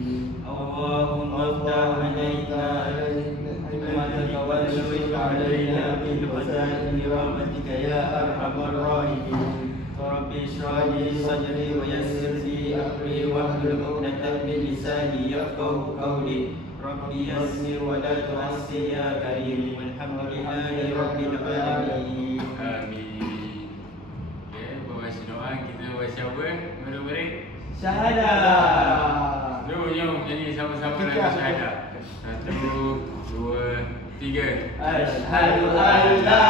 اللهم افتح علينا نعمتك وانشر علينا من خزائن رحمتك يا ارحم الراحمين. رب اشرح لي صدري ويسر لي امري واحلل عقدة من لساني يفقهوا قولي. ربي يسر ولا تعسر يا كريم والحمد لله رب العالمين. Amin. Okay, baca doa kita baca apa? Murid-murid. Syahadah. Jom nyanyi sama-sama lagu syahadah. 1, 2, 3. Asyhadu an la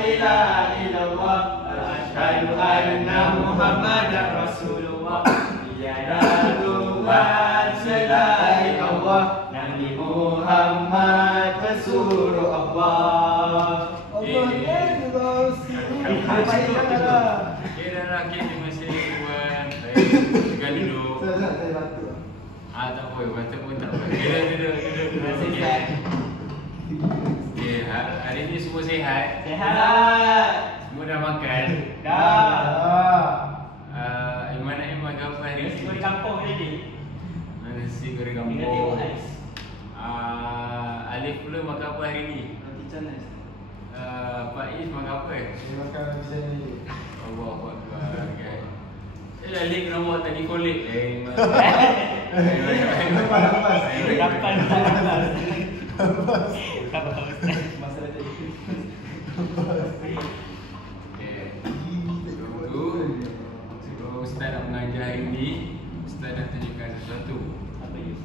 ilaha illallah wa asyhadu anna Muhammadar Rasulullah. Tiada Tuhan selain Allah, Nabi Muhammad pesuruh Allah. Okay, dah lah. Okay, terima kasih tuan. Juga duduk. Tak apa, baca pun tak apa. Duduk. Okay, hari ni semua sihat? Sehat. Semua dah makan? Dah. Iman nak iman ke apa hari ni? Nasi goreng kampung tadi. Nasi goreng Dengan teh kampung. ais. Alif pula makan apa hari ni? Roti canai. Pak Is makan apa? Dia makan bisa ni. Allahu Akbar, kan. Alif kena buat tadi kolek. Kapan? Masalah tadi. Okay. Sebelum Ustaz nak mengajar hari ni, Ustaz nak tunjukkan sesuatu. Apa you?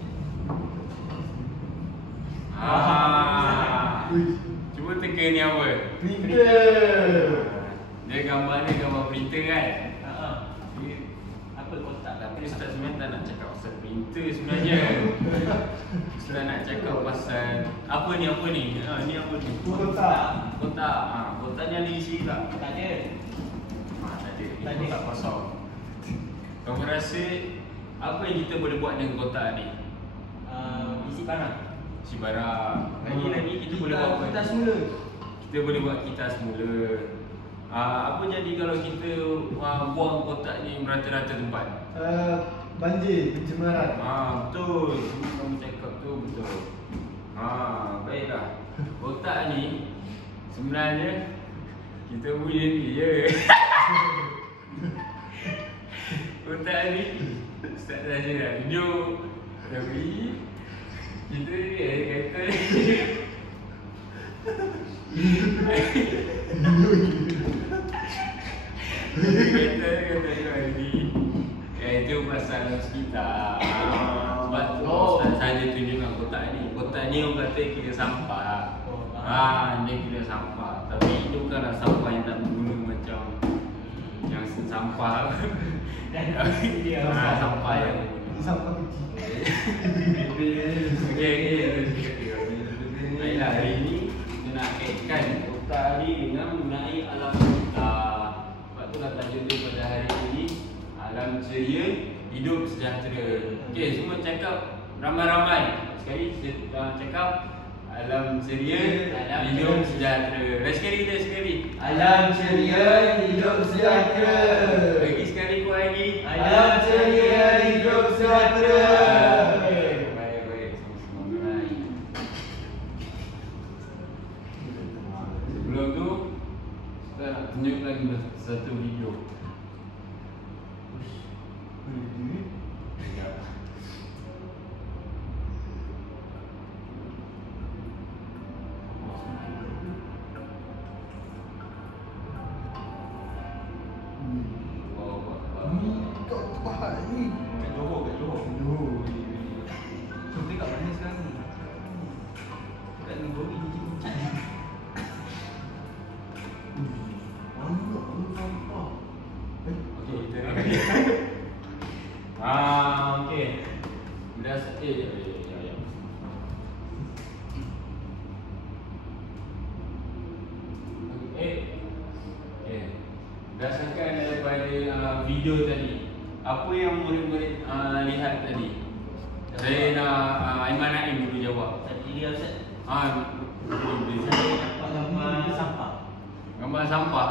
Cuba teka ni apa? Printer. Dia gambar ni gambar printer kan? Apa kotak? Tapi Ustaz sebenarnya tak nak cakap pasal printer sebenarnya. Ustaz nak cakap pasal apa ni? Ni apa ni? Kotak. Kotak ni ada isi tak? Tak ada. Tak ada. Tak ada. Kotak kosong. Kamu rasa apa yang kita boleh buat dengan kotak ni? Isi barang. Si barang. Lagi kita boleh buat apa? Kita semula. Kita boleh buat kita semula. Apa jadi kalau kita buang kotak ni merata-rata tempat? Banjir, pencemaran. Betul. Semua kamu cakap tu betul. Baiklah. Kotak ni sebenarnya kita punya ni je. Kotak ni Ustaz saja dah duduk. Tapi kita ni kata kata ni itu pasal sekitar. Sebab tu Ustaz saja tunjukkan kotak ni. Kotak ni orang kata kira sampah. Dia kira sampah. Tapi itu bukanlah sampah yang tak berguna macam yang sampah. Sampah yang Sampah kecil. Baiklah, hari ni kita nak kaitkan kotak ni dengan mengenai alam semesta. Sebab tu lah tajuk dia pada hari ini, alam ceria hidup sejahtera. Okey, semua cakap ramai-ramai. Sekali kita cakap alam ceria hidup sejahtera. Lagi sekali. Alam ceria hidup sejahtera. Lagi sekali kuat lagi. Alam ceria hidup sejahtera. Baik. Sama-sama baik. Sebelum tu kita nak tunjukkan satu video. Kau tepat ni. Kat Johor. Kita kat mana sekarang ni? Kat Johor ni kucing. Okey, kita nak. Okey. Ya. Berdasarkan daripada video tadi, apa yang murid-murid lihat tadi? Saya nak Aiman Naim dulu jawab. Tadi dia Ustaz. Boleh. Saya nampak gambar sampah. Gambar sampah.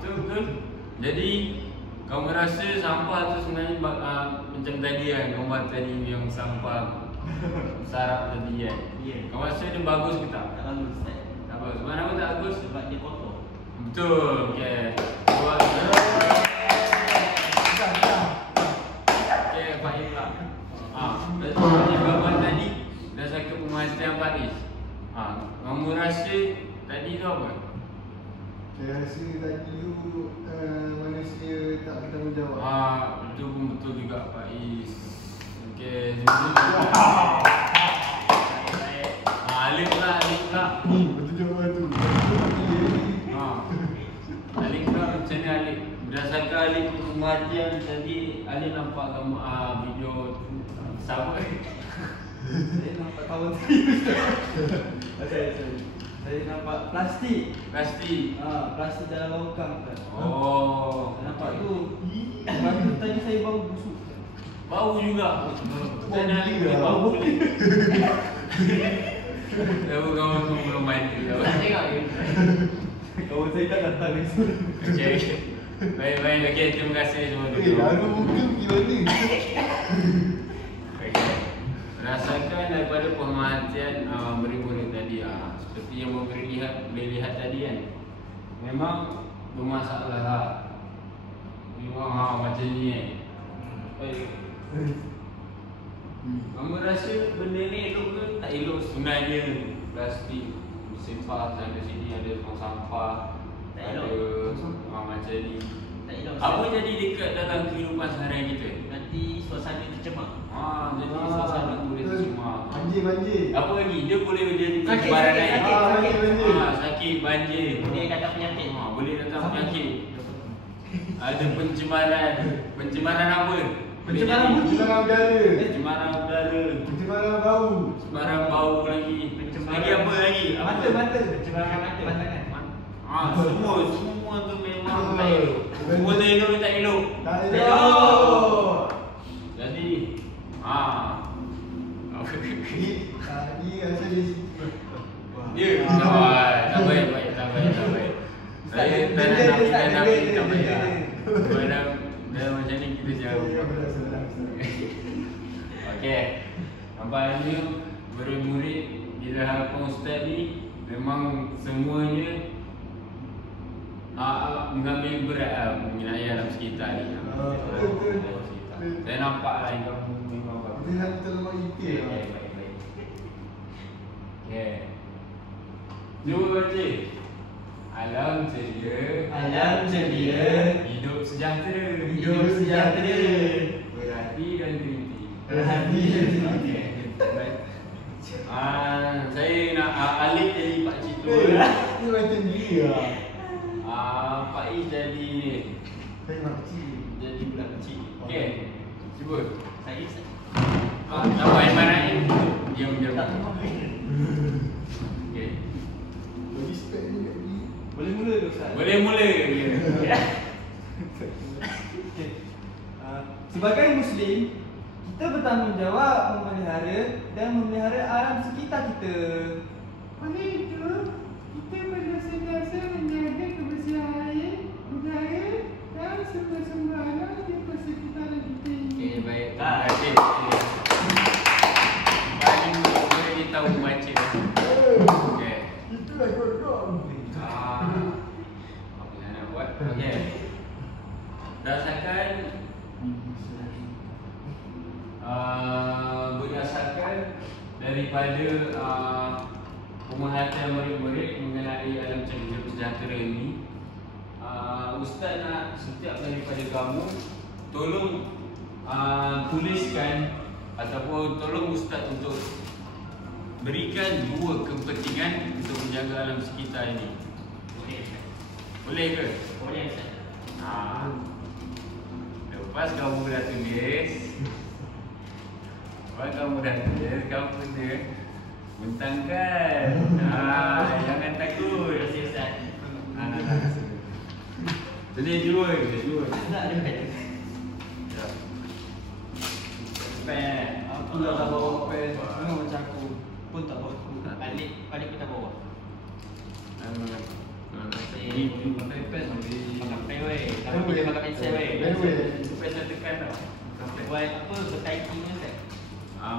Betul. Jadi Kamu rasa sampah tu sebenarnya macam tadi kan, gambar tadi yang sampah sarap tadi kan. Ya. Kamu rasa dia bagus ke tak? Tak bagus Ustaz. Tak bagus. Kenapa tak bagus? Sebab dia kotor. Betul. Okey. Buat. Okey, Faiz pula. Berarti gambar tadi berdasarkan pemerhatian Faiz. Kamu rasa tadi tu apa? Saya rasa tadi tu manusia tak bertanggungjawab. Itu pun betul juga Faiz. Okey. Alif lah. Betul jawapan tu. Alif pula macam ni Alif. Berdasarkan Alif pemerhatian tadi, Alif nampak kamu video sama. Saya nampak kawan saya. Saya nampak plastik. Plastik. Plastik dalam longkang Ustaz. Oh. Saya nampak tu. Sebab tu tadi saya bau busuk. Bau juga. Macam mana Alif boleh Bau bau boleh? Kawan semua belum main. Tak tengok ke? Kawan saya tak datang ni. Okey. Baik. Okey, terima kasih semua. Lalu muka pergi mana? Okey. Berdasarkan daripada pemerhatian murid-murid tadi, seperti yang boleh lihat tadi kan, memang bermasalah lah. Memang macam ni kan. Baik. Kamu rasa benda ni elok ke tak elok sebenarnya? Plastik sempah sana sini ada tong sampah. Tak ada elok. macam ni. Tak elok. Apa jadi dekat dalam kehidupan seharian kita? Nanti suasana tercemar. Jadi suasana boleh tercemar. Banjir. Apa lagi? Dia boleh jadi Sakit, pencemaran sakit, air. sakit. Sakit, banjir. Boleh datang penyakit. Boleh datang penyakit. Ada pencemaran apa? Pencemaran bunyi. Pencemaran udara. Pencemaran udara. Pencemaran bau. Pencemaran bau lagi. Lagi apa lagi? Mata. Pencemaran mata. Pandangan. Semua tu memang tak elok. Semua tak elok tak elok. Tak elok. Jadi Ini rasa dia dia tak baik. Saya tak nak tak baik. Dah macam ni kita jauh. Okey. Nampaknya murid-murid bila harapan ustaz ni memang semuanya mengambil berat mengenai alam sekitar ni. Betul. Saya nampak lah yang kamu memang bagus. Dia hanya terlalu itil lah. Baik. Okey. Cuba baca. Alam ceria, hidup sejahtera, berhati dan teliti. Okey. Baik. Saya nak Alif jadi Pak Cik tu. Dia macam dia lah. Pak Is jadi Saya makcik. jadi budak kecil. Okey. Cuba. Saya Nama Aiman Diam. Okey. Bagi spek ni kat ni. boleh mula ke Ustaz? Boleh mula. Sebagai Muslim, kita bertanggungjawab memelihara alam sekitar kita. Oleh itu, kita berdosa-dosa menjaga kebersihan air, udara dan sumber-sumber alam di persekitaran kita ini. Okey, baik. Terima kasih. Paling boleh kita tahu baca. Okey. Itulah kau. Apa yang nak buat? Okey. Berdasarkan daripada pemerhatian murid-murid mengenai alam hidup sejahtera ini, Ustaz nak setiap daripada kamu tolong tuliskan ataupun tolong Ustaz untuk berikan 2 kepentingan untuk menjaga alam sekitar ini. Boleh ke? Boleh Ustaz. Lepas kamu dah tulis, kamu kena bentangkan. Jangan takut. Terima kasih Ustaz. Tulis 2. Tak ada pen. Pen. Aku dah tak bawa pen. Memang macam aku pun tak bawa. Balik pun tak bawa. Ni pakai pen sampai weh. Tapi dia pakai pensel weh. Pensel tekan tau. Sampai Buat apa? Bertyping ke tak?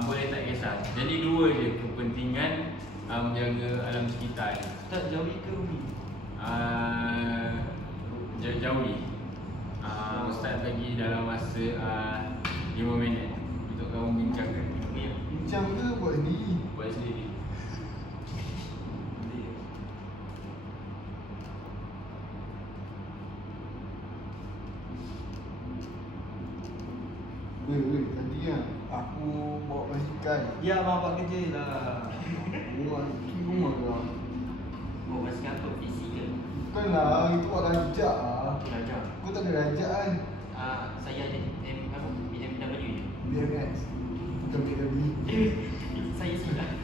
boleh tak kisah. Jadi dua je kepentingan menjaga alam sekitar ni. Tak jauhi ke Umi? Jauhi. Ustaz bagi dalam masa 5 minit untuk kamu bincangkan. Bincang ke buat sendiri? Buat sendiri. Weh, tadi kan aku bawa basikal. Ya, abang buat kerja lah. Rumah lah. Bawa basikal apa? PC ke? Bukan lah, itu buat rajak lah. Belajar. Kau tak ada rajak kan? Saya ada BMW je. BMX. Bukan BMX. Saya silap.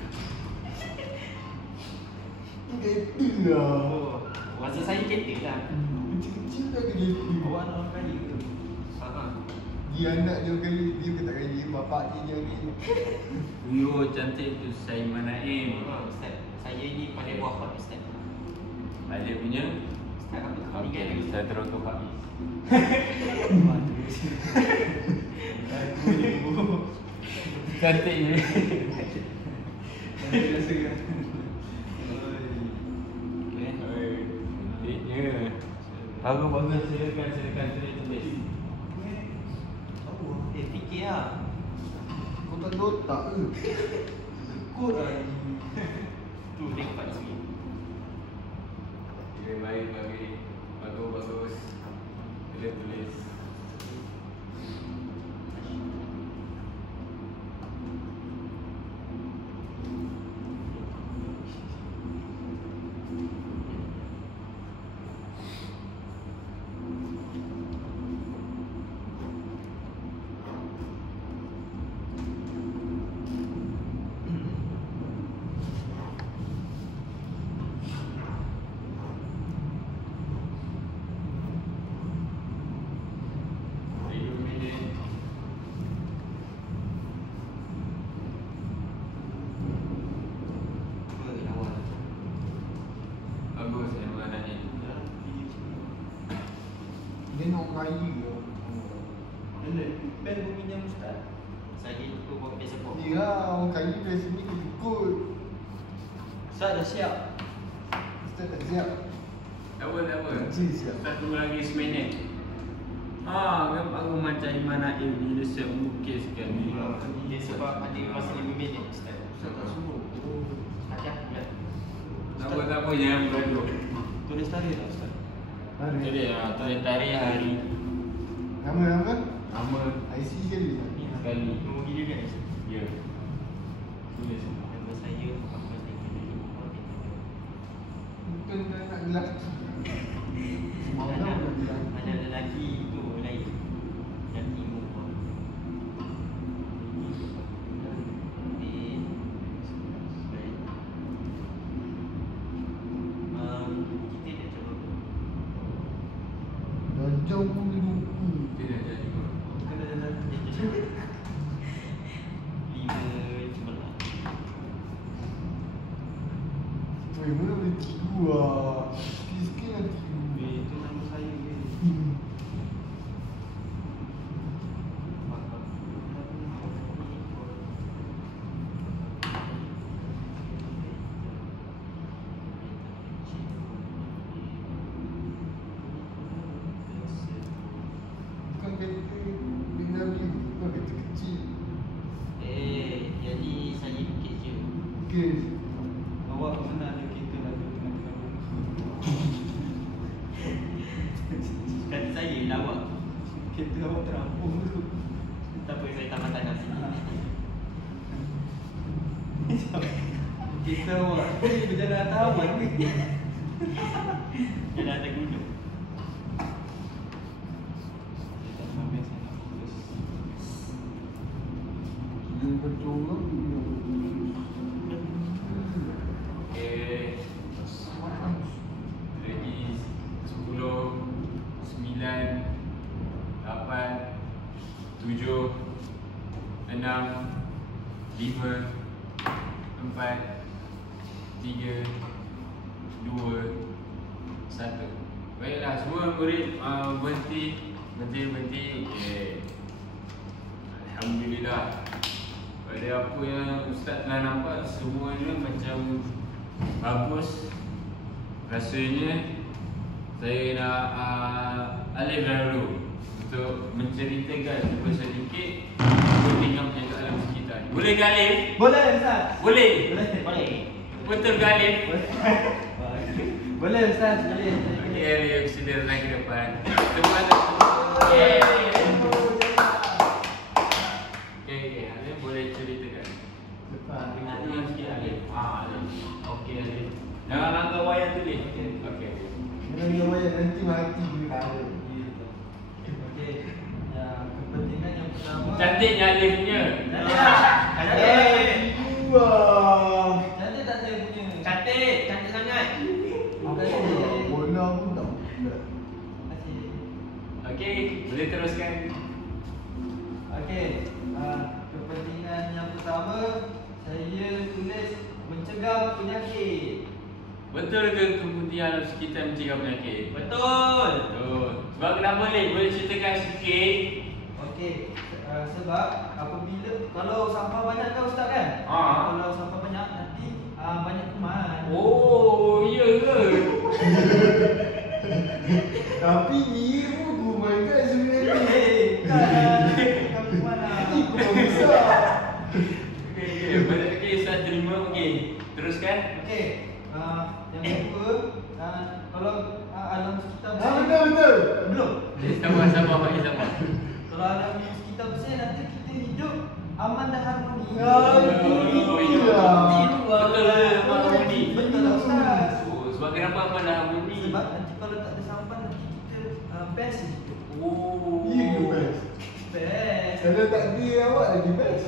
Ini gaping lah. Oh, masa saya kereta lah. Kecil-kecil dah ke gaping. Awak nak orang kaya ke? Dia anak dia kaya, dia ke tak kaya, bapak dia ni. Yo, cantik tu Saiman Naim. Ustaz, saya ni pada buah hot Ustaz. Ada punya. Ustaz apa kau Okey, tinggal Ustaz teruntuk habis. Aku ni Cantik ni. rasa kan. Cantiknya. Bagus, silakan tulis. Fikir lah. Kau tak ada otak ke? Kod lah ni. Tu tengok Pak Ismi. Baik, bagus. Tulis. Bagus, Saiman Naim. Dia nak kaya ke? Pen pun minyak Ustaz. Saya tu buat biasa pun. Dia lah, orang kaya dari sini kau ikut. Ustaz dah siap. Ustaz tak siap. Tak apa. Kecil siap. Ustaz tunggu lagi seminit. Aku macam Iman Naim ni dia siap melukis kan ni. Dia sebab ada masa 5 minit Ustaz. Ustaz tak suruh. Ajak bulan. Tak apa, jangan bergaduh. Tulis tarikh tak Ustaz? Jadi, tulis tarikh hari. Nama? Nama IC sekali tak? Ni sekali. nombor gila kan Ustaz? Ya. Tulis. Nama saya Muhammad Naim. Bukan dah nak lelaki. Semalam dah bilang. Ada lelaki tu lain. Lelaki perempuan. Kita dah cuba. Dah jauh pun dia lupa. Tidak jadi. Kena dah 5 cemerlang. Weh, mana boleh tidur lah. Sikit-sikit nak tidur. Itu nama saya ke? Bukan kereta BMW, bukan kereta kecil. Jadi saya bukit je. Okey. Awak mana ada kereta lagu tengah-tengah kata saya lawak. Kereta awak terampung tu. Tak apa, saya tambah tanah sini. Kereta awak ni berjalan atas awan ke? Jalan atas gunung. Saya tak sampai sana fokus. Dia betul lah. Okay. Lagi 10, 9, 8, 7, 6, 5, 4, 3, 2, 1. 1. Baiklah, semua murid berhenti. Okey. Alhamdulillah. Pada apa yang Ustaz telah nampak, semuanya macam bagus. Rasanya saya nak alih dahulu untuk menceritakan sedikit dengan penjaga alam sekitar. Boleh ke Alif? Boleh Ustaz. Boleh. Boleh. Betul ke Alif? Boleh Ustaz, boleh. Okey, Alif sila naik ke depan. Tepuk tangan. Okey, Alif boleh ceritakan. Dengan sikit Alif. Okey Alif. Jangan langgar wayang tulis. Okey. Jangan wayang nanti mati juga. Okey. Kepentingan yang pertama. Cantiknya Alif punya. Cantik. Wah. Cantik tak saya punya? Cantik sangat. Terima kasih. Bola pun tak. Terima kasih. Okey, boleh teruskan. Okey. Kepentingan yang pertama, saya tulis mencegah penyakit. Betul ke kepentingan alam sekitar mencegah penyakit? Betul. Betul. Sebab kenapa Alif? Boleh ceritakan sikit? Okey. Sebab apabila kalau sampah banyak kan Ustaz kan? Kalau sampah banyak nanti banyak kuman. Oh, iya ke? Tapi ni pun kuman kan sebenarnya. Bukan kuman lah. Kuman besar. Okey, Ustaz terima. Okey, teruskan. Okey. Yang kedua, kalau alam sekitar Betul. belum. Sama-sama Pak Izam. Kalau alam sekitar bersih nanti kita hidup aman dan harmoni. Betul Pak Harmoni. Betul lah Ustaz. Sebab kenapa aman dan harmoni? Sebab nanti kalau tak ada sampah nanti kita best hidup. Oh. Ya ke best? Best. Kalau tak ada awak lagi best.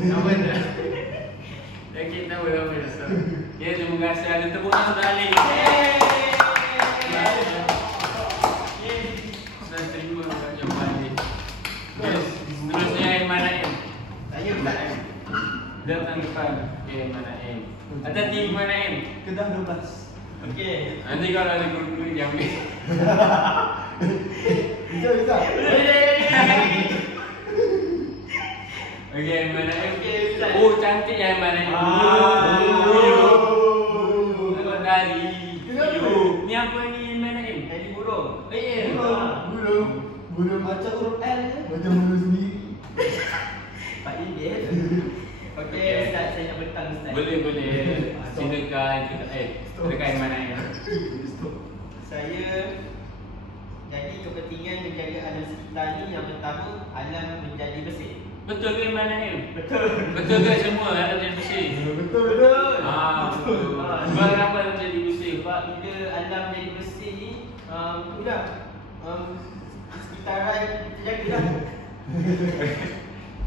Nama dah. Okey, tahu Ustaz. Ya, terima kasih. Ada tepuk tangan untuk Alif. Saya terima jawapan Alif. Yes. Seterusnya Aiman Naim. Saya Ustaz. Datang depan. Okey, Aiman Naim. Hati-hati Aiman Naim. Kedah 12. Okey. Nanti kalau ada guru-guru yang ambil. Bisa. Okey, Aiman Naim. Okey, Ustaz. Oh, cantik ya Aiman Naim. Tengok dari. Kenapa? Ni apa ni Aiman Naim? Jadi burung. Burung Macam huruf L je. macam burung sendiri. Pak Idil. Okey, Ustaz, saya nak bertang Ustaz. Boleh. Silakan dekat Aiman Naim. Saya jadi kepentingan menjaga alam sekitar ni yang pertama, alam menjadi bersih. Betul ke Aiman Naim? Betul. Betul ke semua alam jadi bersih? Betul. Betul. Sebab kenapa alam jadi bersih? Sebab bila alam jadi bersih ni, itulah sekitaran terjaga lah.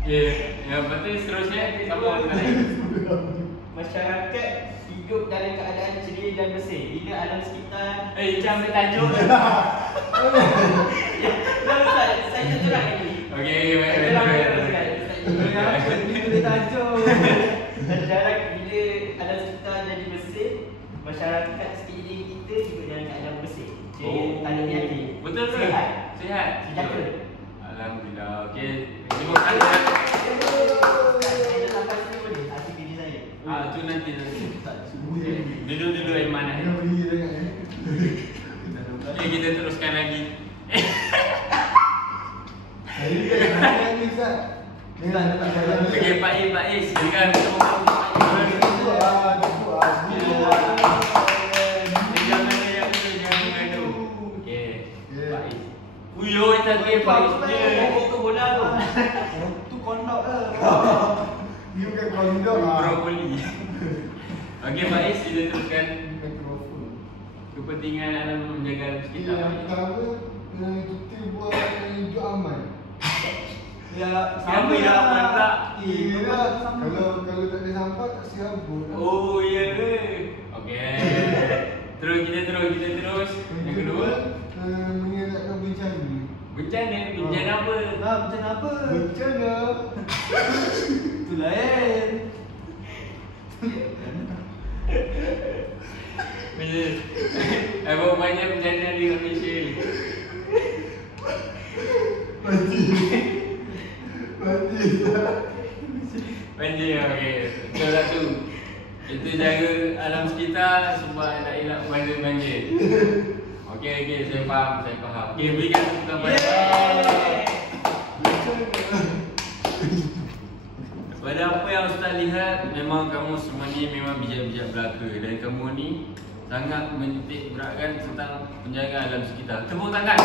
Ya, yang betul seterusnya siapa Aiman Naim? Masyarakat hidup dalam keadaan ceria dan bersih. Bila alam sekitar Macam ambil tajuk. Kenapa Ustaz? Saya terjerat lagi. Okey, baik. Bila tajuk Masyarakat bila alam sekitar jadi bersih, masyarakat sekeliling kita juga dalam keadaan bersih. Jadi tak ada penyakit. Betul ke? Sihat. Sihat. Sejahtera. Alhamdulillah. Okey. Terima kasih. Saya dah sampai sini boleh? Asyik diri saya. Tu nanti. Dulu Aiman Naim. Kena pergi tengok Kita teruskan lagi. Hari ni Ustaz. Okey, Pak Is. Silakan tepuk tangan untuk Pak Is. Jangan mengadu. Okey. Pak Is. Uyuh, cantik Pak Is dia. Ke bola tu. Tu kondok ke? Dia bukan kondom. Brokoli. Okey, Pak Is, sila teruskan Mikrofon. kepentingan alam menjaga alam sekitar. Yang pertama, kita buat hidup aman. Ya, Siapa yang aman pula? Kalau tak ada sampah tak serabut. Oh, ya ke? Okey. Kita terus. Yang kedua, mengelakkan bencana. bencana apa? macam apa? Bencana. Tu lain. Berapa banyak bencana di Malaysia ni? Banjir, okey. Betul satu. Kita jaga alam sekitar supaya tak elak banjir. Okey, saya faham. Okey, berikan tepuk tangan. Pada apa yang Ustaz lihat, memang kamu semua ni memang bijak-bijak belaka dan kamu ni sangat menitik beratkan tentang penjagaan alam sekitar. Tepuk tangan.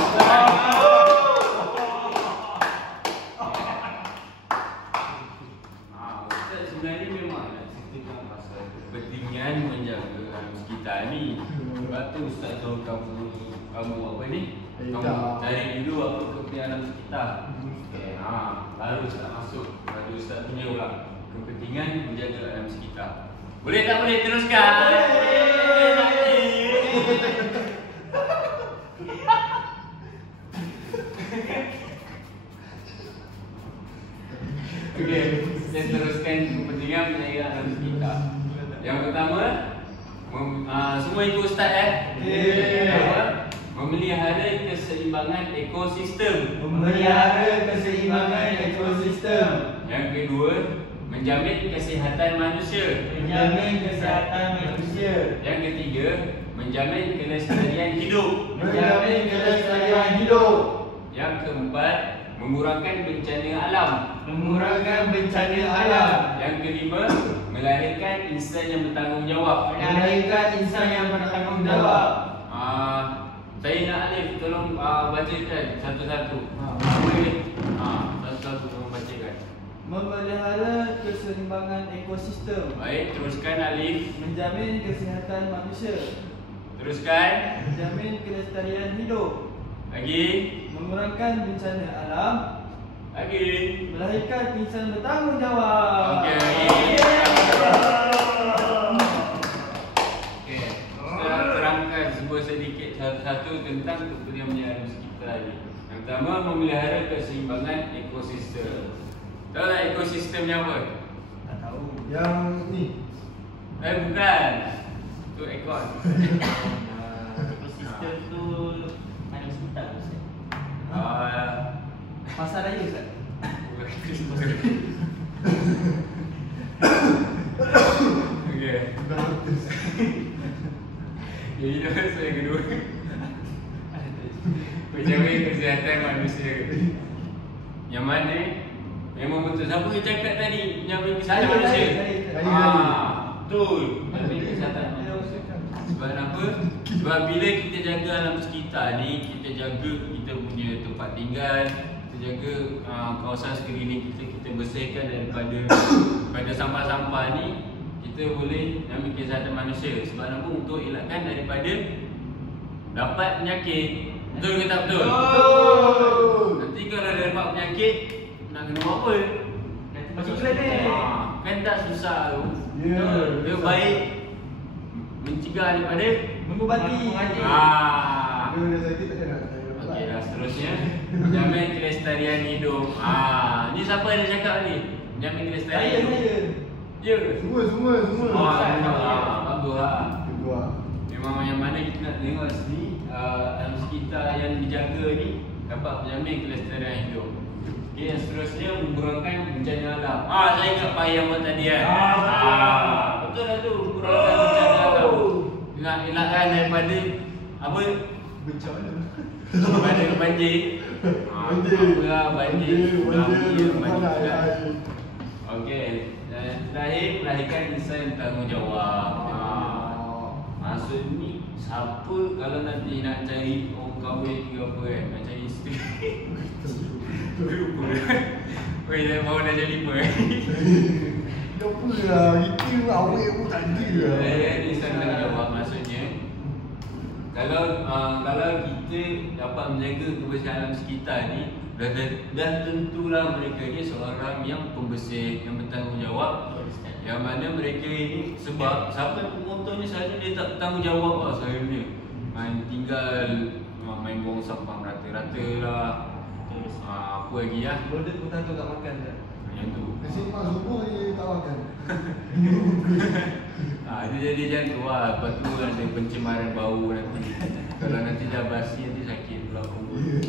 Ustaz sebenarnya memang nak ceritakan pasal kepentingan menjaga alam sekitar ni. Sebab tu Ustaz tahu kamu apa ni? Kamu cari dulu apa kepentingan alam sekitar. Baru Ustaz masuk pada Ustaz punya pula kepentingan menjaga alam sekitar. Boleh tak boleh teruskan? Okey, saya teruskan kepentingan menjaga alam sekitar. Yang pertama, semua ikut Ustaz memelihara keseimbangan ekosistem. Yang kedua, menjamin kesihatan manusia. Yang ketiga, menjamin kelestarian hidup. Yang keempat, mengurangkan bencana alam. Yang kelima, melahirkan insan yang bertanggungjawab. Saya nak Alif tolong bacakan satu-satu. Satu-satu tolong bacakan. Memelihara keseimbangan ekosistem. Baik, teruskan Alif. Menjamin kesihatan manusia. Teruskan. Menjamin kelestarian hidup. Lagi. Mengurangkan bencana alam. Lagi. Melahirkan insan bertanggungjawab. Okey. Sedikit satu-satu tentang kepentingan alam sekitar ni. Yang pertama, memelihara keseimbangan ekosistem. Tahu tak ekosistem ni apa? Tak tahu. Yang ni. Bukan. Tu ekor. Ekosistem tu alam sekitar Ustaz. Pasar raya Ustaz. Okey. Jadi itu yang kedua. Menjamin kesihatan manusia. Yang mana memang betul. Siapa yang cakap tadi menjamin kesihatan manusia? Betul. Menjamin kesihatan manusia. Sebab apa? Sebab bila kita jaga alam sekitar ni, kita jaga kita punya tempat tinggal, kita jaga kawasan sekeliling kita bersihkan daripada sampah-sampah ni, kita boleh ambil kesihatan manusia. Sebab apa? Untuk elakkan daripada dapat penyakit. Betul ke tak betul? Betul. Nanti kalau ada dapat penyakit, nak kena buat apa? Nanti masuk klinik. Kan tak susah tu. Dia susah. baik mencegah daripada Mengubati. Dia dah sakit tak nak. Okey dah, seterusnya menjamin kelestarian hidup. Ni siapa yang cakap ni? Menjamin kelestarian hidup. Ya. Semua. Bagus lah. Kedua. Memang yang mana kita nak tengok sini alam sekitar yang dijaga ni dapat menjamin kelestarian hidup. Okey, yang seterusnya mengurangkan bencana alam. Saya ingat Pak yang buat tadi kan. Betul lah tu, mengurangkan bencana alam. Nak elakkan daripada apa? Bencana. Daripada banjir. Banjir. Okey. Dan terakhir, melahirkan insan yang bertanggungjawab. Maksud ni, siapa kalau nanti nak cari orang kahwin ke apa kan, nak cari isteri. Lupa. Saya baru dah jadi apa. Apa lah, itu awet pun tak ada lah. Insan bertanggungjawab maksudnya, kalau kita dapat menjaga kebersihan alam sekitar ni, dah tentulah mereka ni seorang yang pembersih, yang bertanggungjawab. Yang mana mereka ini, sebab sampai penonton ni selalu dia tak bertanggungjawab lah selalunya. Tinggal main buang sampah rata-rata lah. Apa lagi lah. Bodoh pun tak tak makan dah. Yang tu. Nasi mak subuh je tak makan. Dia jadi jangan keluar. Lepas tu ada pencemaran bau nanti. Kalau nanti dah basi nanti sakit pula punggung.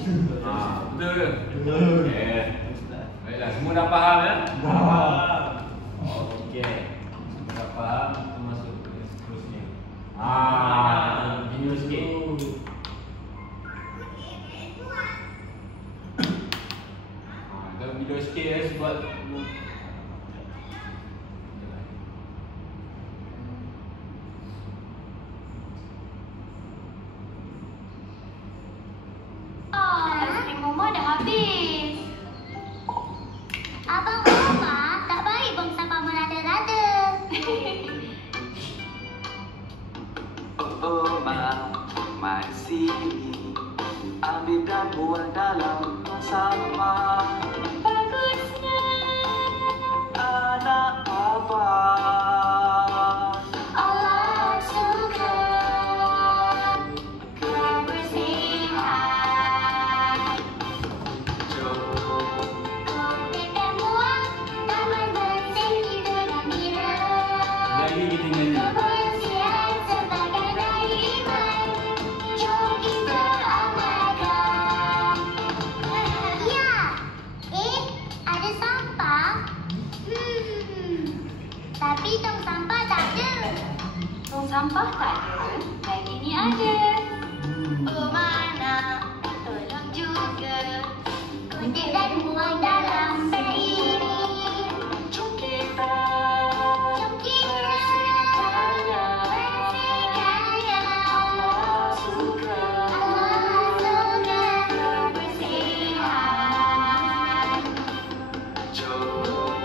Betul ke? Betul. Baiklah, semua dah faham ya? Faham. Okey. Semua dah faham, kita masuk ke seterusnya. Video sikit. Dalam video sikit ya sebab Aiskrim Mama dah habis. Abang Mama tak baik buang sampah merata-rata. Mari sini, ambil dan buang dalam tong sampah. Bagusnya Anak abang Allah suka kebersihan. jom Ambil dan buang taman bersih kita gembira. lagi kita nyanyi. Kebersihan sebagai dari iman. Jom kita amalkan. Ya, ada sampah. Tapi tong sampah tak ada. Tong sampah tak ada, yang ini ada. Oh mana, tolong juga. Kutip dan buang dalam beg ini. jom kita Jom kita bersihkannya. bersihkannya. Allah suka Allah suka kebersihan. jom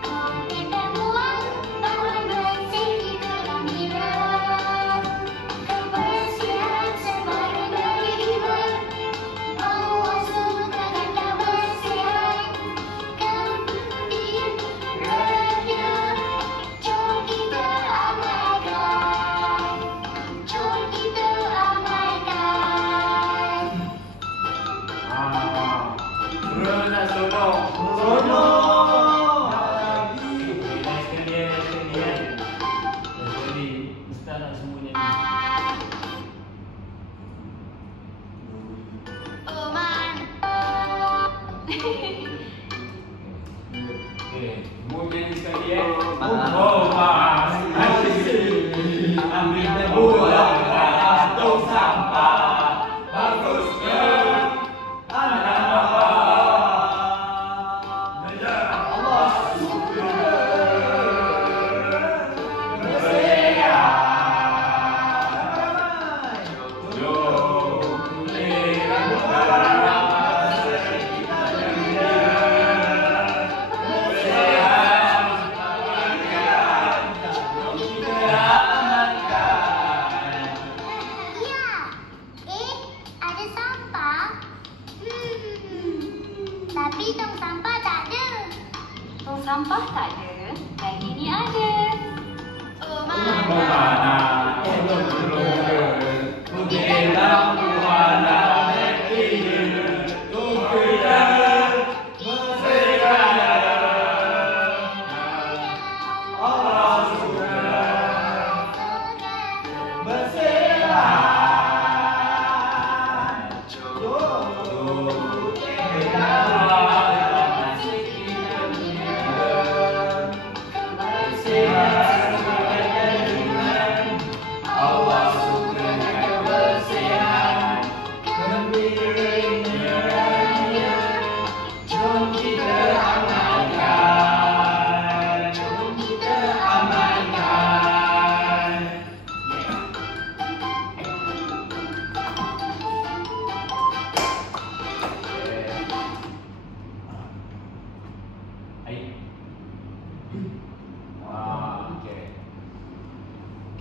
Kutip dan buang taman bersih kita gembira. Kebersihan sebagai dari iman. Allah suka kebersihan. Gembiranya. Jom kita amalkan. Jom kita amalkan. Bro nak sokong. Sokong. Nice sekali. Jadi Ustaz nak semua nyanyi. Oh man. Okey, semua nyanyi sekali ya. Ambil dan buang dalam tong sampah. Bagusnya anak abang. Allah suka kebersihan. Jom Ya, ada sampah. Tapi tong sampah tak ada. Tong sampah tak ada, yang ini ada. Oh mana.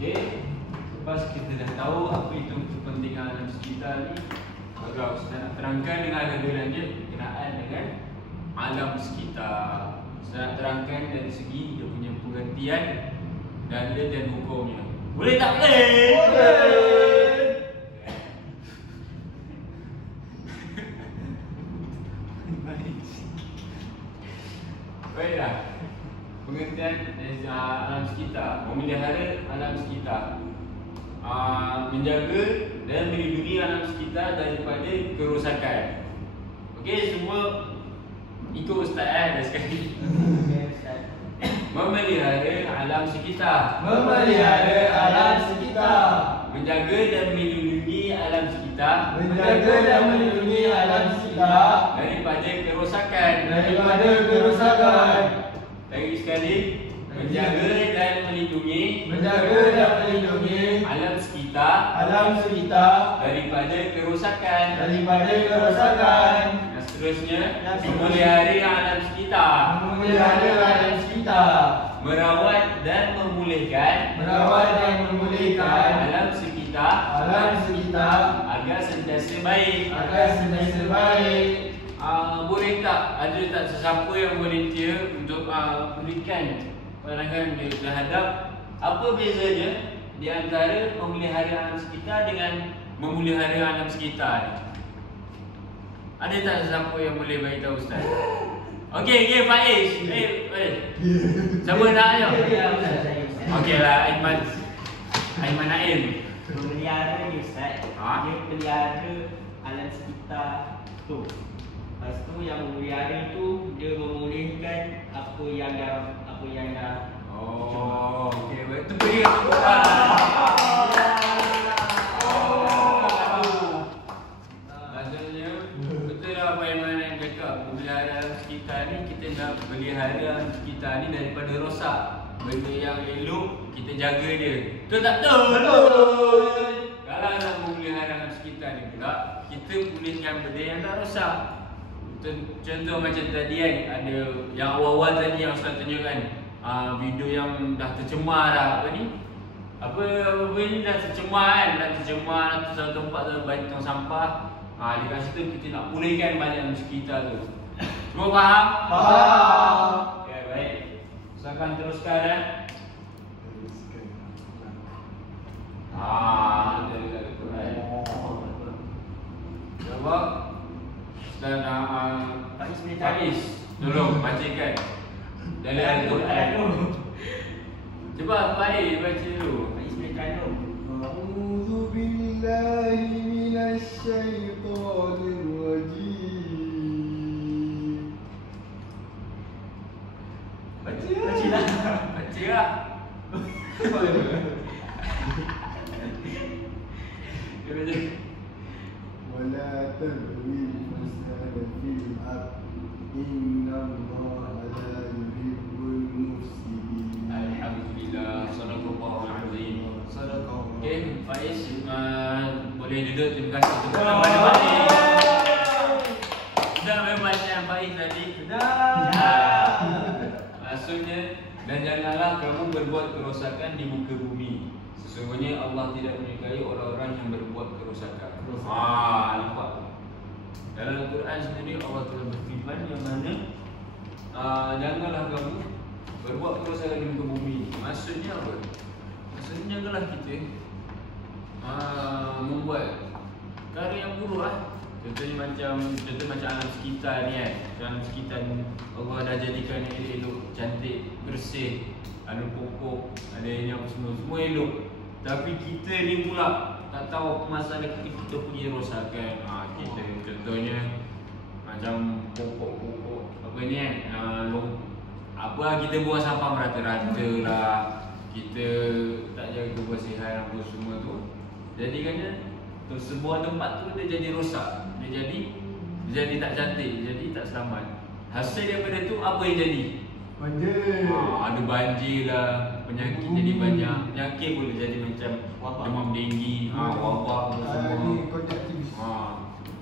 Okey, lepas kita dah tahu apa itu kepentingan alam sekitar ni, maka Ustaz nak terangkan dengan lebih lanjut berkenaan dengan alam sekitar. Ustaz nak terangkan dari segi dia punya pengertian dalil dan hukumnya. Boleh tak boleh? Baiklah. Pengertian membersihkan alam sekitar, memelihara alam sekitar, menjaga dan melindungi alam sekitar daripada kerosakan. Okey, semua ikut ustaz dah sekali. Memelihara alam sekitar. Memelihara alam sekitar. Menjaga dan melindungi alam sekitar. Menjaga dan melindungi alam sekitar daripada kerosakan. daripada kerosakan. Lagi sekali, menjaga dan melindungi Menjaga dan melindungi alam sekitar alam sekitar daripada kerosakan. daripada kerosakan. Dan seterusnya, memelihara alam sekitar. Memelihara alam sekitar. Merawat dan memulihkan Merawat dan memulihkan alam sekitar alam sekitar agar sentiasa baik. agar sentiasa baik. Boleh tak ada tak sesiapa yang volunteer untuk berikan pandangan dia terhadap apa bezanya di antara memelihara alam sekitar dengan memelihara alam sekitar ni? Ada tak sesiapa yang boleh bagi tahu ustaz? Okey, Faiz. Siapa nak ayo? Okeylah, Aiman Naim. Memelihara ni Ustaz, dia pelihara alam sekitar tu. Lepas tu yang memelihara tu dia memulihkan apa yang dah Oh, okey, betul dia. Maksudnya betul lah apa yang Aiman cakap. Memelihara alam sekitar ni, kita nak pelihara alam sekitar ni daripada rosak. Benda yang elok kita jaga dia. Betul tak? Betul. Kalau nak memelihara alam sekitar ni pula, kita pulihkan benda yang dah rosak. Contoh macam tadi kan, ada yang awal-awal tadi yang Ustaz tunjukkan, video yang dah tercemar dah, apa ni dah tercemar kan, dah tercemar, tu satu tempat tu banyak tong sampah. Dekat situ kita nak pulihkan balik alam sekitar tu. Semua faham? Faham. Okay, baik. Saya akan teruskan kan. Coba dan Faiz tolong bacakan dari Al-Quran tu. Cuba Faiz baca dulu. Faiz baca dulu. A'udzu billahi minasy syaithanir rajim. Baca lah. Baca lah. Dia baca. Wala tabghil fasada fil ard. Innallaha la yuhibbul mufsidin. Alhamdulillah, sadaqallahul azim. Sadaqallah. Okey, Faiz boleh duduk. Terima kasih kepada Faiz. Sudah membaca Faiz tadi? Maksudnya, dan janganlah kamu berbuat kerosakan di muka bumi. Sesungguhnya Allah tidak menyukai orang-orang yang berbuat kerosakan. Nampak? Dalam Al-Quran sendiri Allah telah berfirman yang mana janganlah kamu berbuat kerosakan di muka bumi. Maksudnya apa? Maksudnya janganlah kita membuat perkara yang buruk lah. Contoh macam alam sekitar ni kan. Alam sekitar ni Allah dah jadikan elok, cantik, bersih. Ada pokok, ada yang semua elok. Tapi kita ni pula tak tahu apa masalah kita punya rosakan. Kita contohnya macam pokok-pokok apa ni kan, kita buang sampah merata-rata lah. Kita tak jaga kebersihan apa semua tu. Jadikannya sebuah tempat tu dia jadi rosak. Dia jadi tak cantik, jadi tak selamat. Hasil daripada tu apa yang jadi? Banjir. Ada banjir lah, penyakit jadi banyak. Penyakit boleh jadi macam demam denggi, wabak semua. Ni konjaktif.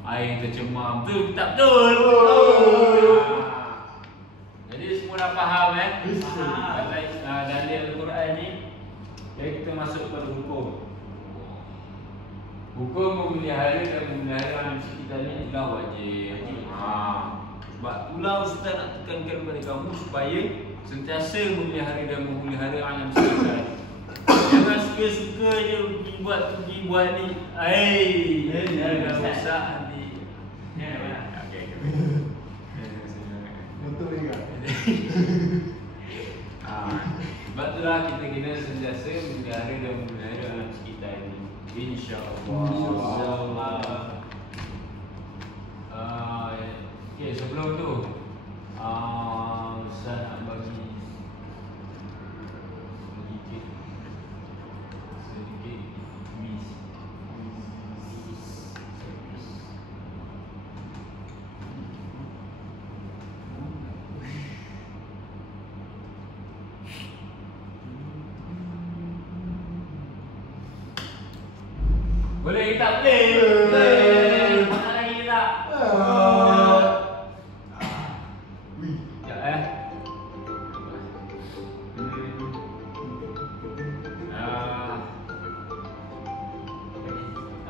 Air tercemar. Betul tak betul? Betul. Jadi semua dah faham dalil Al-Quran ni. Jadi kita masuk pada hukum. Hukum memelihara dan memelihara alam sekitar ni adalah wajib. Sebab itulah Ustaz nak tekankan kepada kamu supaya sentiasa memelihara dan memelihara alam sekitar. Jangan suka-suka je pergi buat ni. Dah rosak nanti. Betul juga. Sebab itulah kita kena sentiasa melihara dan memelihara alam sekitar ini. InsyaAllah. Okay, sebelum tu Ustaz nak bagi sedikit quiz. Boleh ke tak? Boleh. Mana lagi tak? Sekejap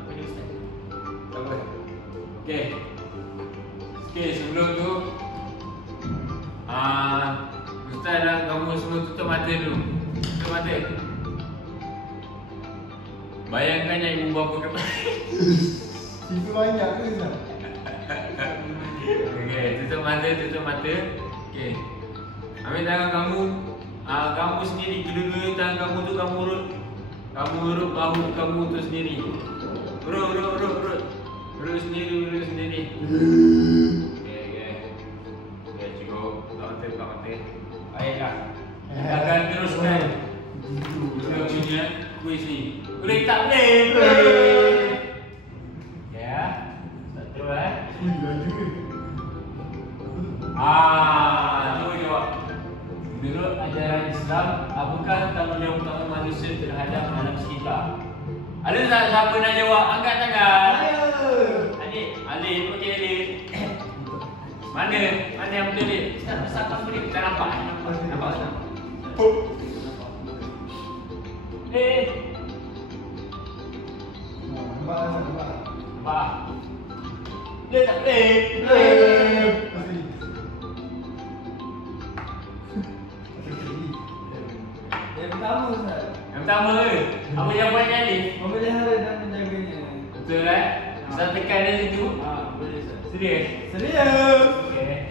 Apa dia Ustaz? Tak apa. Okay. Okay, sebelum tu Ustaz dan kamu semua tutup mata dulu. Tutup mata. Bayangkan yang ibu bapa kata. Itu banyak ke Ustaz? Okay, tutup mata, tutup mata. Okay. Ambil tangan kamu. Kamu sendiri, kedua-dua tangan kamu tu kamu urut. Kamu urut bahu kamu tu sendiri. Urut. Urut sendiri. Okay. Okay, cukup. Buka mata. Baiklah. Kita akan teruskan kita punya kuis ni. Boleh tak boleh? Ya. Satu cuba jawab. Menurut ajaran Islam, apakah tanggungjawab utama manusia terhadap alam sekitar? Ada tak siapa nak jawab? Angkat tangan. Adik, okey Adik. Mana yang betul Adik? Ustaz boleh kita nampak. Nampak. Nampak. Dia tak boleh. Yang pertama Ustaz, Yang pertama ke? Apa jawapannya ni? memelihara dan menjaganya. Betul Ustaz tekan dia situ. Boleh Ustaz. Serius? Serius. Okey.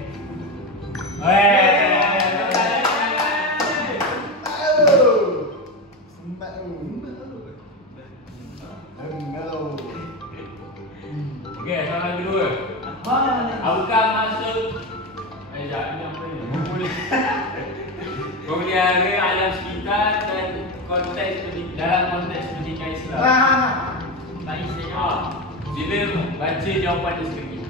Okey, soalan kedua. Apakah maksud sekejap ni apa ni? Memelihara alam sekitar dan dalam konteks pendidikan Islam. Baik saya jawab. Sila baca jawapan dia sekali.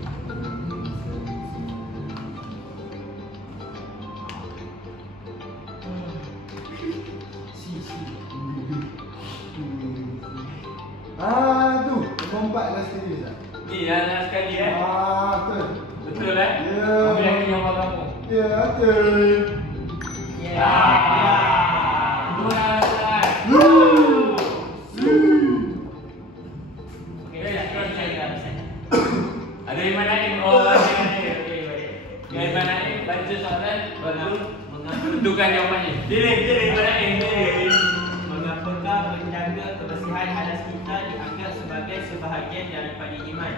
Tu, lompat dah sekali Ustaz. Ni yang sekali Betul. Betul Ya. Kamu yang jawapan kamu. Ya, betul. Ada Iman Naim. Oh, ada Iman Naim. Baca soalan baru tentukan jawapannya. Pilih Iman Naim. Mengapakah menjaga kebersihan alam sekitar dianggap sebagai sebahagian daripada iman?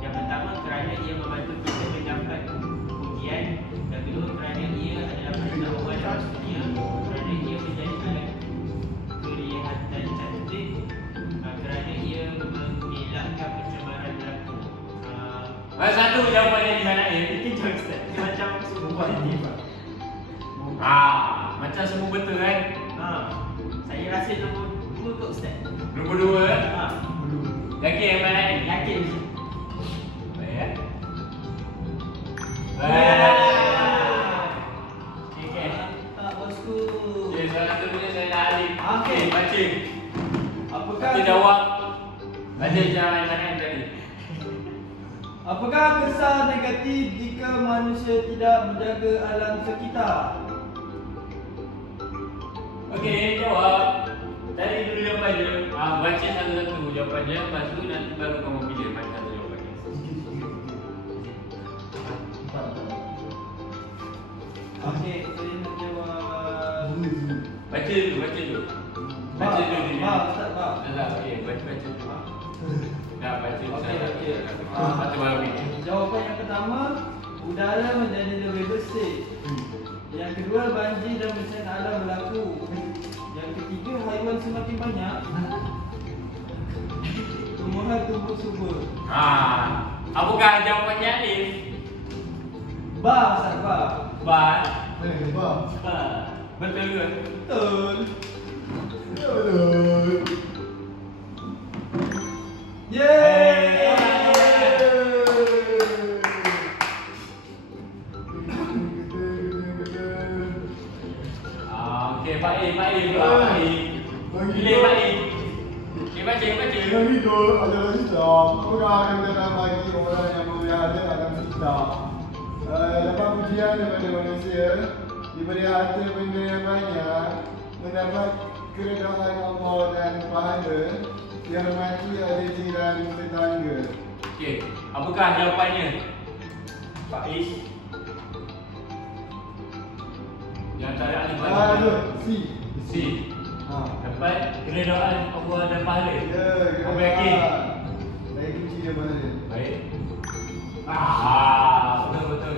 Yang pertama, kerana ia membantu kita mendapat pujian. Yang kedua, kerana ia adalah perintah Allah dalam dunia. Kerana ia menjadikan kelihatan cantik. Kerana ia mengelakkan pencemaran berlaku. Satu jawapannya Iman Naim. Itu jauh Ustaz. Dia macam semua positif. Macam semua betul kan? Saya rasa nombor 2 kot Ustaz. Nombor 2. Yakin Iman Naim? Yakin Ustaz. Baik. Okey. Tak bosku. Okey, soalan seterusnya saya nak Alif. Okey. Baca. Apakah Kita jawab. Baca jawapan Iman Naim tadi. Apakah kesan negatif jika manusia tidak menjaga alam sekitar? Okey, jawab. Tadi dulu jawapannya. Baca satu-satu jawapannya. Lepas tu nanti baru kamu pilih macam jawapannya. Okey, saya nak jawab. Baca dulu. Baca dulu ni. Ustaz, Dah, okey, baca dulu. Dah baca dulu. Okey. Lepas tu baru pilih. Jawapan yang pertama, udara menjadi lebih bersih. Yang kedua, banjir dan bencana alam berlaku. semakin banyak, tumbuhan tumbuh subur. Apakah jawapannya Alif? Ba, Ustaz, ba. Ba. Mana ba? Ba. Betul ke? Betul. Betul. Yeay. Okey, Pak A pula. Pilih Pak A. Okey, baca. Yang hidup adalah Islam. Apakah kita nak bagi orang yang memelihara agama Islam? Dapat pujian daripada manusia, diberi harta benda yang banyak, mendapat keredaan Allah dan pahala, dihormati oleh jiran tetangga. Okey, apakah jawapannya? Pak Is. Di antara Alif dan C. Dapat keredaan Allah dan pahala. Ya, Apa yakin? Saya kunci dia mana dia? Baik. Betul.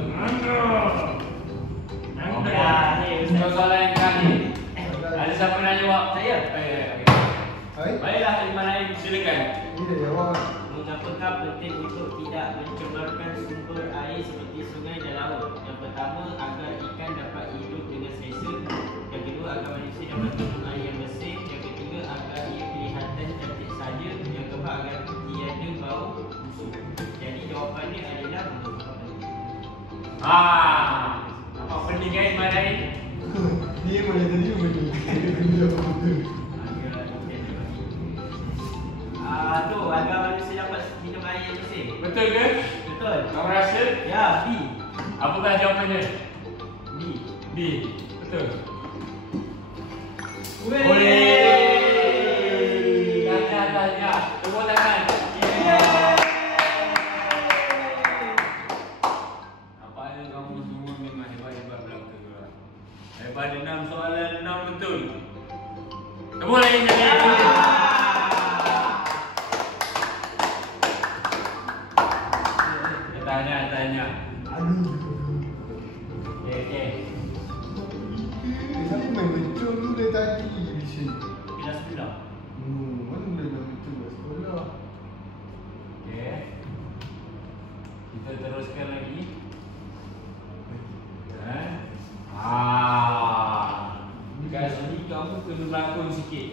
Untuk soalan yang terakhir. Ada siapa nak jawab? Saya. Hai? Baiklah, Iman Aim, silakan. Ini dia jawab. Mengapakah penting untuk tidak mencemarkan sumber air seperti sungai dan laut? Yang pertama, agar ikan dapat hidup dengan selesa. Yang kedua, agar manusia dapat minum air yang bersih. Yang ketiga, agar ia kelihatan cantik saja. Yang keempat, agar tiada bau busuk. Jadi jawapannya adalah Nampak penting kan Iman Aim? Dia boleh tadi betul. Dia betul. tu agar manusia dapat minum air yang bersih. Betul ke? Betul. Kamu rasa? Ya, B. Apakah jawapannya? B. B. Betul. Tahniah. Tepuk tangan. Nampaknya kamu semua memang hebat-hebat belaka. Daripada 6 soalan, 6 betul. Tepuk lagi sekali. Tanya. Aduh. Okey. Siapa main bencong tu dari tadi di sini? Bila sekolah. Mana boleh main bencong kat sekolah? Okey. Kita teruskan lagi. Guys, ni kamu kena berlakon sikit.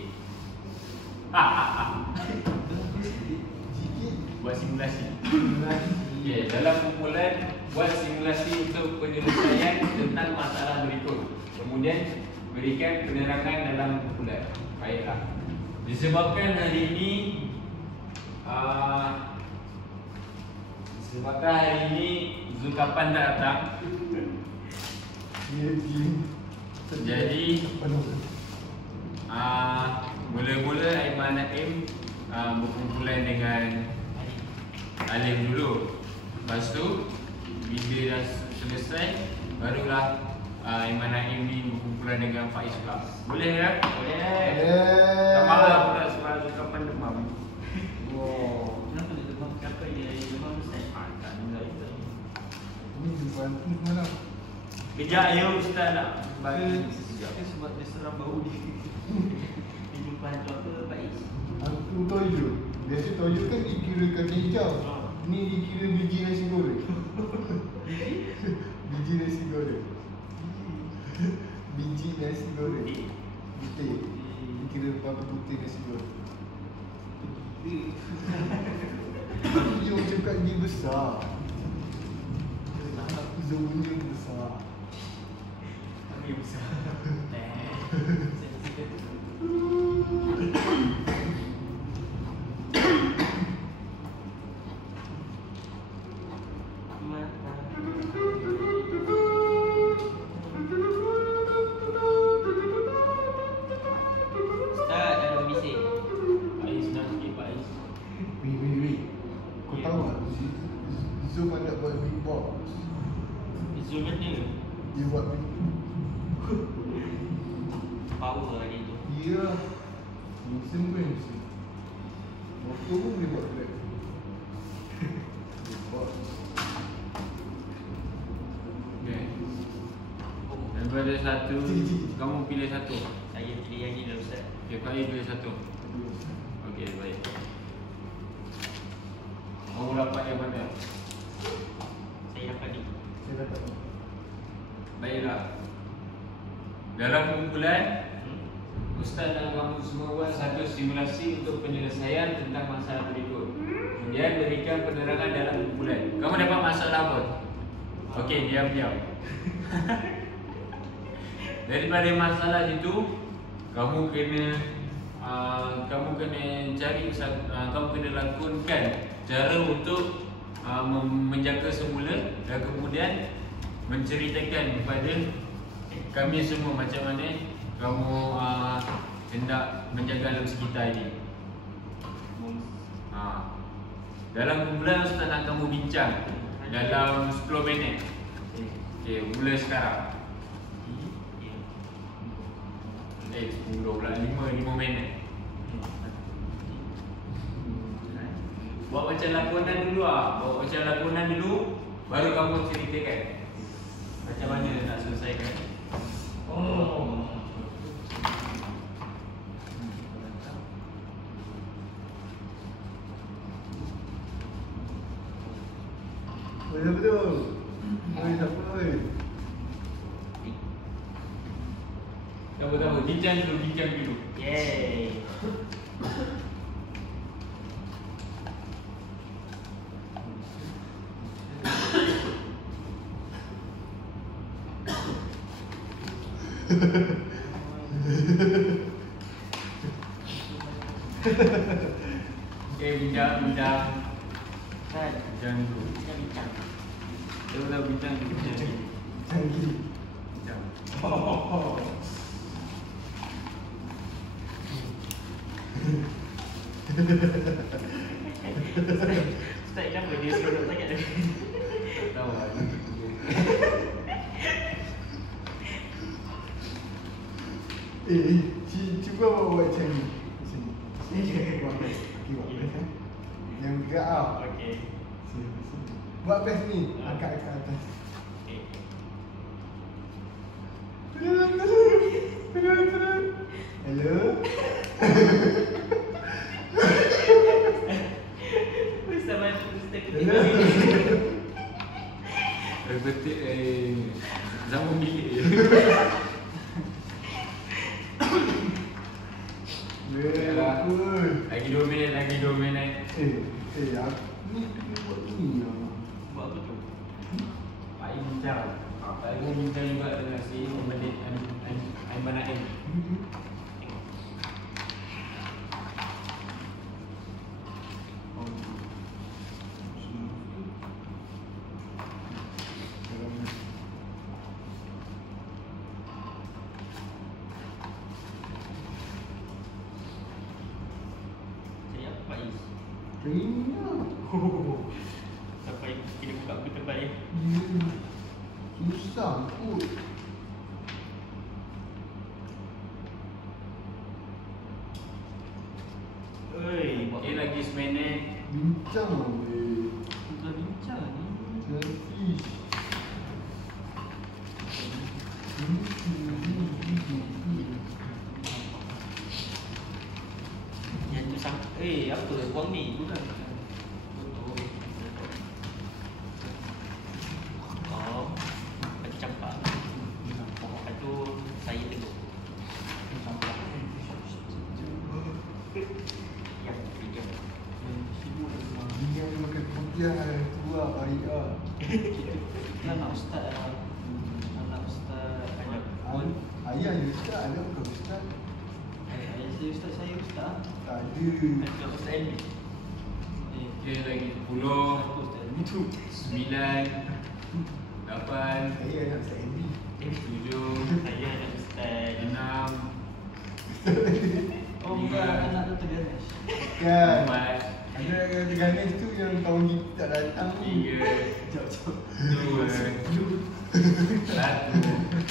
Sikit. Buat simulasi. Lagi. Okey, dalam kumpulan buat simulasi untuk penyelesaian tentang masalah berikut. Kemudian berikan penerangan dalam kumpulan. Baiklah. Disebabkan hari ini Zulkapan tak datang. Jadi mula-mula Aiman Naim berkumpulan dengan Alif dulu. Lepas tu bila dah selesai barulah Aiman Naim ni berkumpulan dengan Faiz pula. Boleh tak? Boleh. Tak marah pula sebab Zulkapan demam. Kenapa dia demam? Kenapa dia demam Ustaz? Tak dengar itu. Ni depan tu mana? Kejap ya Ustaz nak bagi sebab dia seram bau dia. Dia jumpa hantu apa Faiz? Aku toyo. Biasa toyo kan dikira kacang hijau. Ni dikira biji nasi goreng. Biji nasi goreng. Biji nasi goreng. Putih. Dikira apa putih nasi goreng. Dia cakap dia besar. Aku zoomnya besar. Kami besar. Ustaz ada bising. Faiz dah sikit Faiz. Wait. Kau tahu tak? Zoom ada buat beatbox. Zoom mana? Dia buat Power hari tu. dia musim pun musim. Waktu pun boleh buat rap. Beatbox. Okay. Daripada satu, kamu pilih satu. Saya pilih yang ni lah Ustaz. Okay, Pak A 21. Okey, baik. Kamu dapat yang mana? Saya dapat ni. Saya dapat ni. Baiklah. Dalam kumpulan, Ustaz dan kamu semua buat satu simulasi untuk penyelesaian tentang masalah berikut. Kemudian berikan penerangan dalam kumpulan. Kamu dapat masalah apa? Okey, diam-diam. Daripada masalah itu, kamu kena cari, kamu kena lakonkan cara untuk menjaga semula dan kemudian menceritakan kepada kami semua macam mana kamu hendak menjaga alam sekitar ini. Dalam kumpulan Ustaz nak kamu bincang dalam 10 minit. Okey, mula sekarang. 10 pula, 5 minit. Buat macam lakonan dulu Buat macam lakonan dulu, baru kamu ceritakan macam mana nak selesaikan. Betul-betul. Siapa oi? Tak apa, bincang dulu. Yeay. Okay, bincang dulu. Kita bincang dulu. Canggih. Bincang. Ustaz kenapa dia seronok sangat tu? Tahu lah. Cuba buat macam ni. Sini. Sini je buat best. Buat best eh. Yang gerak ah. Okey. Sini. Buat best ni. Angkat ke atas. Okey. Turun. Hello. Ustaz bantu Ustaz kita. Hello. Betul zaman bilik je. Lagi 2 minit. Ni buat ni lah. Buat apa tu? Pak Im bincang. Pak Im bincang juga dengan si Aiman Naim. Saya Pak Is. Ini lah. Sampai kena buka buku tebal ya. Susah kot. Oi, buat Okey, lagi seminit. Bincang lah weh. kita bincang ni. Selfish. Yang tu sampai apa buang ni bukan. Oh, bagi campak. Lepas tu saya tegur. Ya, tiga. Dia makan kopiah tua baik ah. Anak ustaz ada. Ayah ya ustaz, ada bukan ustaz? Ayah saya ustaz, saya ustaz. Tak ada. Ada ustaz Andy. Okey, lagi 10, Aku ustaz itu. 9, 8, Saya anak ustaz Andy. 7, Saya ada ustaz. 6, Oh, bukan anak Dr. Ganesh. Kan? 4, Ada Ganesh tu yang tahun kita tak datang ni. 3, Jom. 2, 1.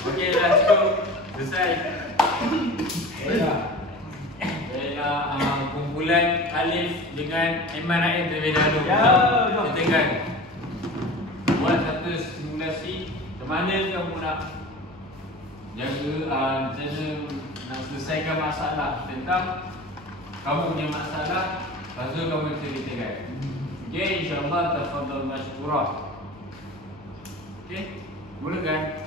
Okey, dah cukup. Selesai. Baiklah, kumpulan Alif dengan Aiman Naim terlebih dahulu. Ya, jom. Kita kan buat satu simulasi. Macam mana kamu nak jaga macam mana nak selesaikan masalah tentang kamu punya masalah, lepas tu kamu ceritakan. Okay, insyaAllah tafadhal mashkurah. Okay, mulakan.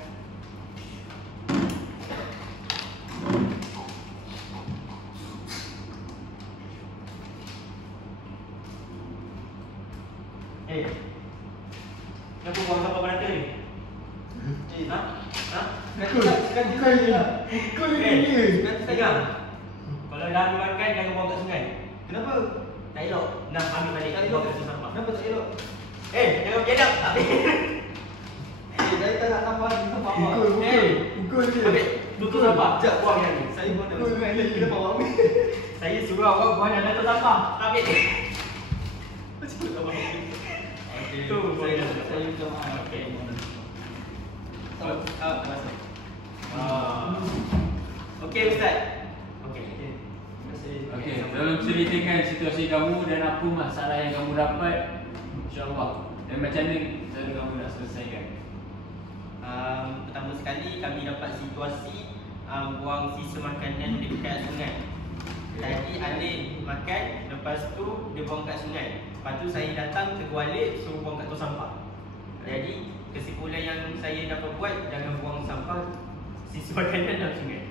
Kenapa buang sampah berata ni? Ha? Bukan ni. Pegang. Kalau dah ambil makan, jangan buang kat sungai. Kenapa? Tak elok. Nak ambil balik, Tak buang elok. kat sampah. Kenapa tak elok? Jangan bercadap. Tak boleh. Saya tak nak tambah lagi sampah. Pukul je. Ambil. Tutup sampah. Sekejap, Buang yang ni. Saya pun nak Pukul masuk. lagi. Kenapa awak ambil? Saya suruh awak buang yang atas sampah. Tak ambil. Macam mana awak ambil? Okey, Tu, saya minta maaf. Okey. Masuk. Okey, Ustaz. Okey. Terima kasih. Okey, tolong ceritakan situasi kamu dan apa masalah yang kamu dapat, insyaAllah. Dan macam mana cara kamu nak selesaikan. Pertama sekali kami dapat situasi buang sisa makanan di dekat sungai. Tadi Alif makan, lepas tu dia buang kat sungai. Lepas tu saya datang tegur Alif suruh buang kat tong sampah. Jadi kesimpulan yang saya dapat buat, jangan buang sampah sisa makanan dalam sungai.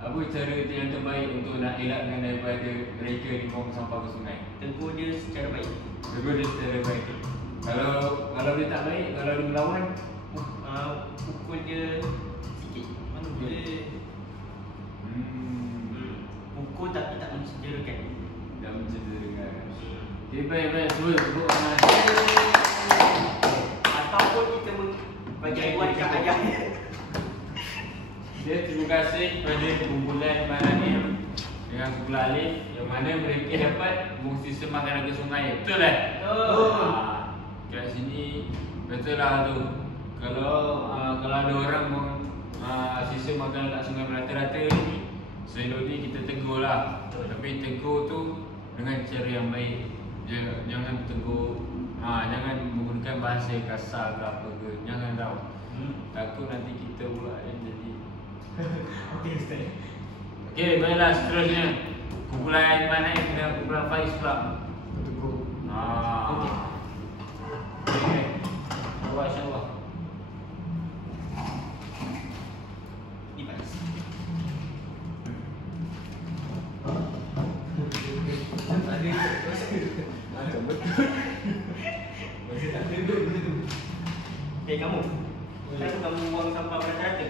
Apa cara yang terbaik untuk nak elakkan daripada mereka dibuang sampah ke sungai? Tegur dia secara baik. Tegur dia secara baik. Kalau dia tak baik, kalau dia melawan, Pukul dia sikit. Mana boleh? Pukul tapi tak mencederakan. dah mencederakan. Okay, baik. Sebut nama. Ataupun kita bagi buat kat ayah. Terima kasih kepada kumpulan Mananim dengan kumpulan Alif yang mana mereka dapat buang sisa makanan ke sungai. Betul tak? Betul. Kat sini betul lah tu. Kalau ada orang buang sisa makanan kat sungai rata-rata ni, seloknya kita tegur lah. Tapi tegur tu dengan cara yang baik. Jangan tegur, jangan menggunakan bahasa kasar ke apa ke. Jangan tahu. Takut nanti kita pula yang jadi. Okey Ustaz. Okey, baiklah seterusnya. Kumpulan mana yang dengan kumpulan Faiz pula. Tegur. Okey. Okey. Masya-Allah. Ni Faiz. Macam betul. Kamu. Kenapa kamu buang sampah berata-rata?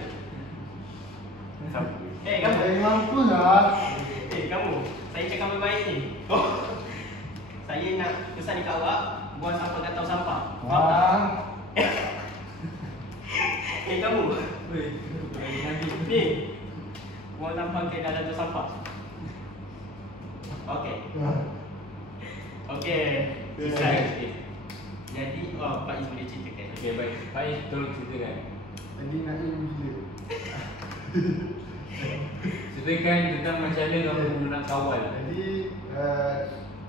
Kamu. Saya mampu lah. Kamu. Saya cakap baik ni. Saya nak pesan dekat awak, buang sampah kat tong sampah. Kamu. Ni. Buang sampah ke dalam tong sampah. Okey. Okey. Jadi, Pak Iz boleh ceritakan. Okey, baik. Faiz tolong ceritakan. Tadi Naim gila. Ceritakan tentang macam mana kamu nak kawal. Jadi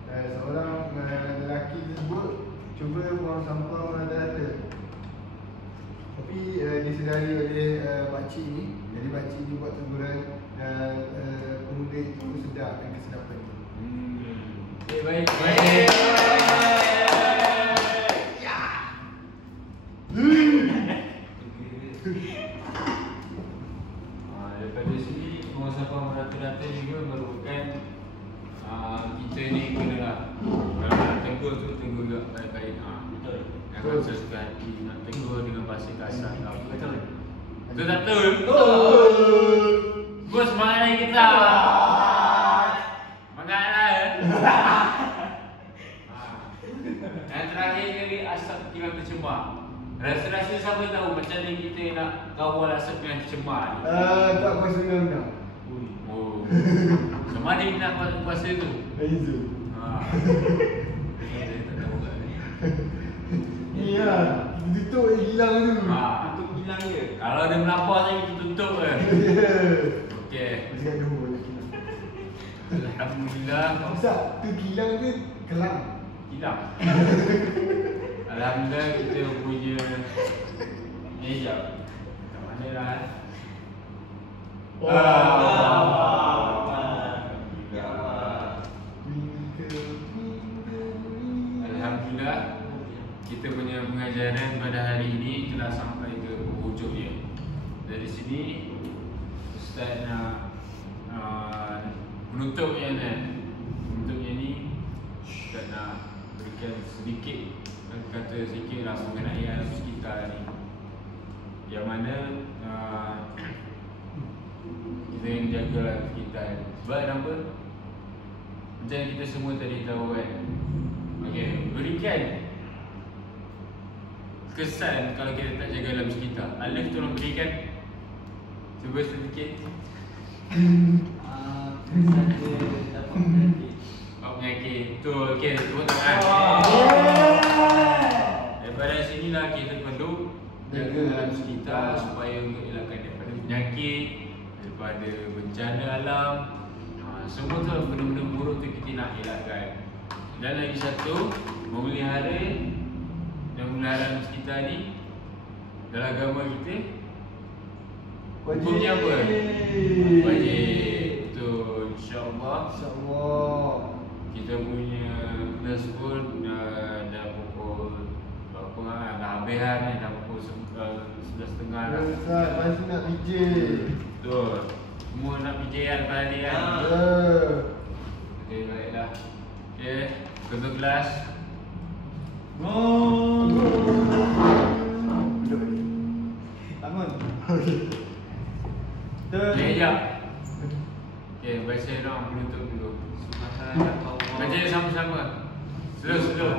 seorang lelaki tersebut cuba buang sampah rata-rata. Tapi disedari oleh pakcik ni. Jadi pakcik ni buat teguran dan pemuda itu sedar dengan kesedapan itu. Okey, baik. Baik. Daripada sini buang sampah rata-rata juga merupakan kita ni kenalah. Kalau nak tegur tu tegur juga baik-baik. Betul. Jangan sesuka hati nak tegur dengan bahasa kasar. Betul. Betul tak betul? Betul. Bos semangat lagi kita. Semangatlah. Dan terakhir kali asap kilang tercemar. Rasa-rasa siapa tahu macam mana kita nak kawal asap yang tercemar ni? Tak kuasa undang-undang. Oh. Sama ada nak kuasa tu? Itu. Saya tak tahu kat ni. Ni lah. Tutup yang hilang tu. Untuk hilang dia. Kalau ada melapor saya kita tutup ke? Okey. Masih ada hubungan lagi. Alhamdulillah. Ustaz, tu kilang ke kelang? Hilang. Alhamdulillah kita punya ni jap. Kat mana lah? Alhamdulillah, kita punya pengajaran pada hari ini telah sampai ke penghujungnya. Dari sini Ustaz nak penutupnya ni Ustaz nak berikan sedikit kata sikit lah mengenai alam sekitar ni, yang mana kita yang jaga alam sekitar ni. Sebab kenapa? Macam kita semua tadi tahu kan, berikan kesan kalau kita tak jaga alam sekitar. Alif tolong berikan cuba sedikit. Kesan dia dapat penyakit. Penyakit. Betul. Okey, tepuk tangan. Daripada sinilah kita perlu jaga alam sekitar supaya untuk elakkan daripada penyakit, daripada bencana alam. Semua tu benda-benda buruk tu kita nak elakkan. Dan lagi satu, memelihara dan memelihara alam sekitar ni dalam agama kita hukumnya apa? Wajib. Betul. InsyaAllah kita punya kelas pun dah pukul berapa lah, dah habis lah ni, dah pukul 11.30 lah. Ustaz, masih nak PJ. Betul. Semua nak PJ kan pada ni kan? Okey, baiklah. Okey, ketua kelas. Bangun. Sekejap. Okey, baca doa penutup dulu. Baca sama-sama. Slow.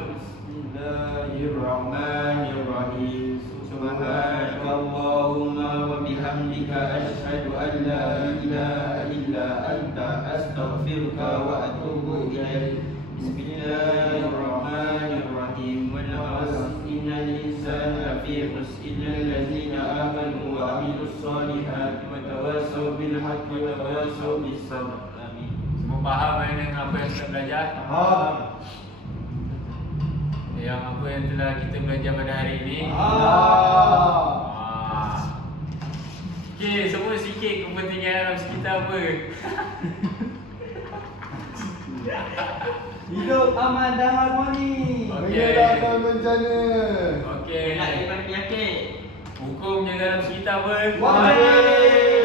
Bismillahirrahmanirrahim. Subhanakallahumma wa bihamdika asyhadu an la ilaha illa anta astaghfiruka wa atubu ilaik. Bismillahirrahmanirrahim. Wal 'asri innal insana lafi khusr illa allazina amanu wa 'amilus solihati wa tawassaw bil haqqi wa tawassaw bis sabr. Amin. Semua faham dengan apa yang kita belajar? Yang apa yang telah kita belajar pada hari ini? Okey, semua sikit kepentingan alam sekitar apa? Hidup aman dan harmoni. Mengelakkan bencana. Okey. Nak daripada penyakit. Hukum jaga alam sekitar apa? Wajib.